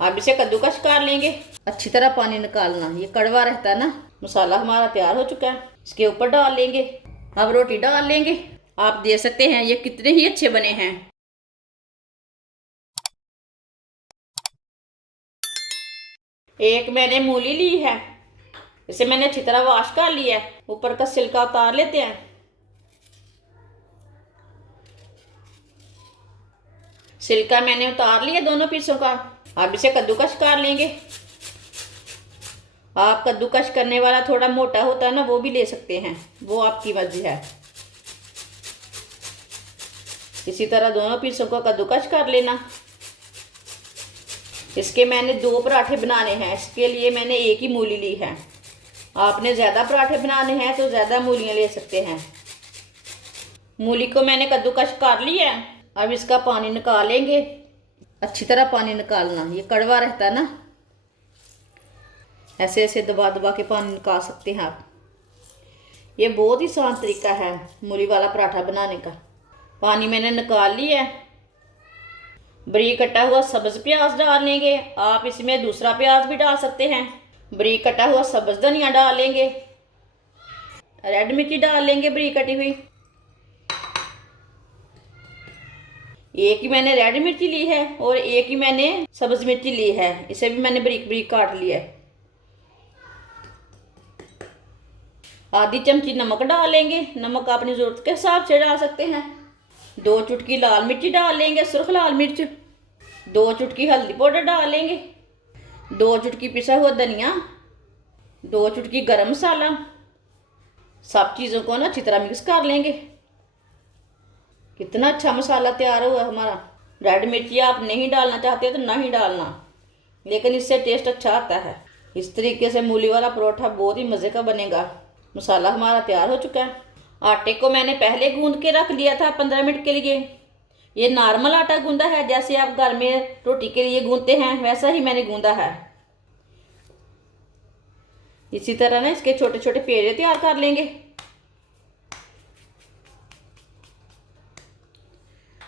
अब इसे कद्दूकस कर लेंगे। अच्छी तरह पानी निकालना, ये कड़वा रहता है ना। मसाला हमारा तैयार हो चुका है, इसके ऊपर डाल लेंगे। अब रोटी डाल लेंगे। आप देख सकते हैं ये कितने ही अच्छे बने हैं। एक मैंने मूली ली है, इसे मैंने अच्छी तरह वॉश कर लिया है। ऊपर का छिलका उतार लेते हैं। छिलका मैंने उतार लिया दोनों पीसों का। अब इसे कद्दूकस कर लेंगे। आप कद्दूकस करने वाला थोड़ा मोटा होता है ना, वो भी ले सकते हैं, वो आपकी मर्जी है। इसी तरह दोनों पीसों को कद्दूकस कर लेना। इसके मैंने 2 पराठे बनाने हैं, इसके लिए मैंने एक ही मूली ली है। आपने ज़्यादा पराठे बनाने हैं तो ज़्यादा मूलियाँ ले सकते हैं। मूली को मैंने कद्दूकस कर लिया है। अब इसका पानी निकालेंगे। अच्छी तरह पानी निकालना, ये कड़वा रहता है ना। ऐसे ऐसे दबा दबा के पानी निकाल सकते हैं आप। ये बहुत ही आसान तरीका है मूली वाला पराठा बनाने का। पानी मैंने निकाल लिया है। बारीक कटा हुआ सब्ज़ प्याज डाल लेंगे। आप इसमें दूसरा प्याज भी डाल सकते हैं। बारीक कटा हुआ सब्ज़ धनिया डाल लेंगे। रेड मिर्ची डाल लेंगे बारीक कटी हुई। एक ही मैंने रेड मिर्ची ली है और एक ही मैंने सब्ज़ मिर्ची ली है, इसे भी मैंने बारीक बारीक काट लिया है। आधी चमची नमक डाल लेंगे। नमक अपनी ज़रूरत के हिसाब से डाल सकते हैं। 2 चुटकी लाल मिर्ची डाल लेंगे, सुर्ख लाल मिर्च। 2 चुटकी हल्दी पाउडर डाल लेंगे। 2 चुटकी पिसा हुआ धनिया। 2 चुटकी गरम मसाला। सब चीज़ों को ना अच्छी तरह मिक्स कर लेंगे। कितना अच्छा मसाला तैयार हुआ हमारा। रेड मिर्ची आप नहीं डालना चाहते तो नहीं डालना, लेकिन इससे टेस्ट अच्छा आता है। इस तरीके से मूली वाला परोठा बहुत ही मज़े का बनेगा। मसाला हमारा तैयार हो चुका है। आटे को मैंने पहले गूंद के रख लिया था 15 मिनट के लिए। ये नॉर्मल आटा गूंदा है, जैसे आप घर में रोटी के लिए गूंदते हैं वैसा ही मैंने गूंदा है। इसी तरह ना इसके छोटे छोटे पेड़े तैयार कर लेंगे।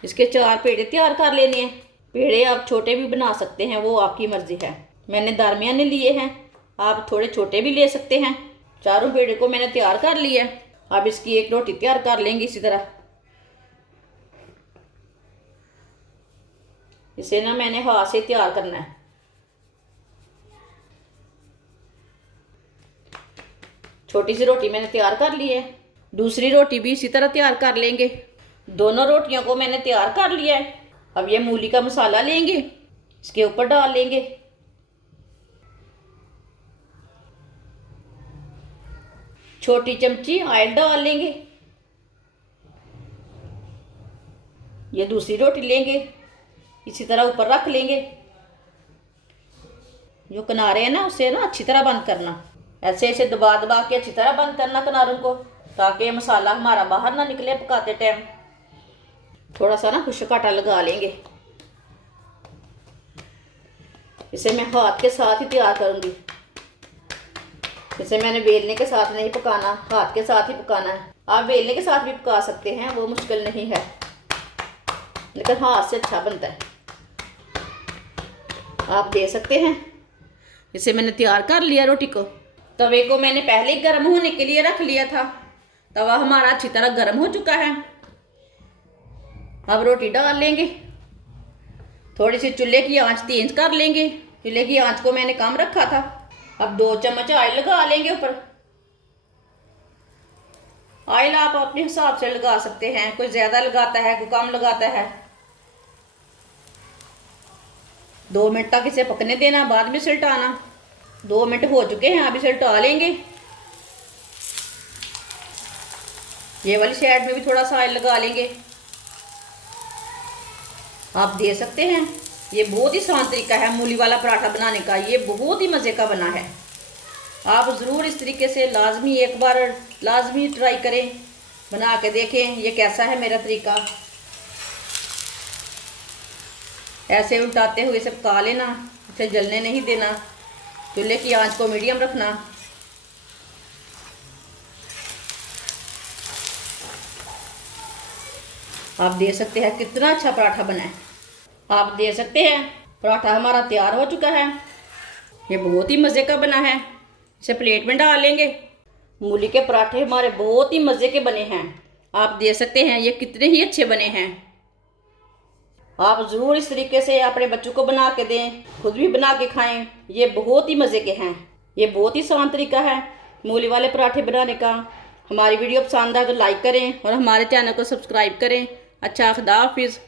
इसके 4 पेड़े तैयार कर लेने हैं। पेड़े आप छोटे भी बना सकते हैं, वो आपकी मर्जी है। मैंने दरमियाने लिए हैं, आप थोड़े छोटे भी ले सकते हैं। चारों पेड़े को मैंने तैयार कर लिया। अब इसकी एक रोटी तैयार कर लेंगे इसी तरह। इसे ना मैंने हाथ से तैयार करना है। छोटी सी रोटी मैंने तैयार कर ली है। दूसरी रोटी भी इसी तरह तैयार कर लेंगे। दोनों रोटियों को मैंने तैयार कर लिया है। अब ये मूली का मसाला लेंगे, इसके ऊपर डाल लेंगे। छोटी चमची ऑयल डाल लेंगे। ये दूसरी रोटी लेंगे, इसी तरह ऊपर रख लेंगे। जो किनारे हैं ना उसे ना अच्छी तरह बंद करना। ऐसे ऐसे दबा दबा के अच्छी तरह बंद करना किनारों को, ताकि मसाला हमारा बाहर ना निकले पकाते टाइम। थोड़ा सा ना खुश्क आटा लगा लेंगे। इसे मैं हाथ के साथ ही तैयार करूँगी। इसे मैंने बेलने के साथ नहीं पकाना, हाथ के साथ ही पकाना है। आप बेलने के साथ भी पका सकते हैं, वो मुश्किल नहीं है, लेकिन हाथ से अच्छा बनता है। आप दे सकते हैं। इसे मैंने तैयार कर लिया रोटी को। तवे को मैंने पहले ही गर्म होने के लिए रख लिया था। तवा हमारा अच्छी तरह गर्म हो चुका है। अब रोटी डाल लेंगे। थोड़ी सी चूल्हे की आंच तेज कर लेंगे। चूल्हे की आंच को मैंने कम रखा था। अब 2 चम्मच ऑयल लगा लेंगे ऊपर। ऑयल आप अपने हिसाब से लगा सकते हैं, कोई ज़्यादा लगाता है कोई कम लगाता है। 2 मिनट तक इसे पकने देना, बाद में सिलटाना। 2 मिनट हो चुके हैं, अब इसे उल्टा लेंगे। ये वाली साइड में भी थोड़ा सा ऑयल लगा लेंगे। आप दे सकते हैं। ये बहुत ही आसान तरीका है मूली वाला पराठा बनाने का, ये बहुत ही मज़े का बना है। आप ज़रूर इस तरीके से लाजमी एक बार लाजमी ट्राई करें, बना के देखें ये कैसा है मेरा तरीका। ऐसे उल्टाते हुए सब पका लेना, इसे जलने नहीं देना। चूल्हे की आंच को मीडियम रखना। आप दे सकते हैं कितना अच्छा पराठा बना है। आप दे सकते हैं। पराठा हमारा तैयार हो चुका है। ये बहुत ही मज़े का बना है। इसे प्लेट में डाल लेंगे। मूली के पराठे हमारे बहुत ही मज़े के बने हैं। आप देख सकते हैं ये कितने ही अच्छे बने हैं। आप ज़रूर इस तरीके से अपने बच्चों को बना के दें, खुद भी बना के खाएं। ये बहुत ही मज़े के हैं। ये बहुत ही आसान तरीका है मूली वाले पराठे बनाने का। हमारी वीडियो पसंद आए तो लाइक करें और हमारे चैनल को सब्सक्राइब करें। अच्छा, खुदा हाफिज़।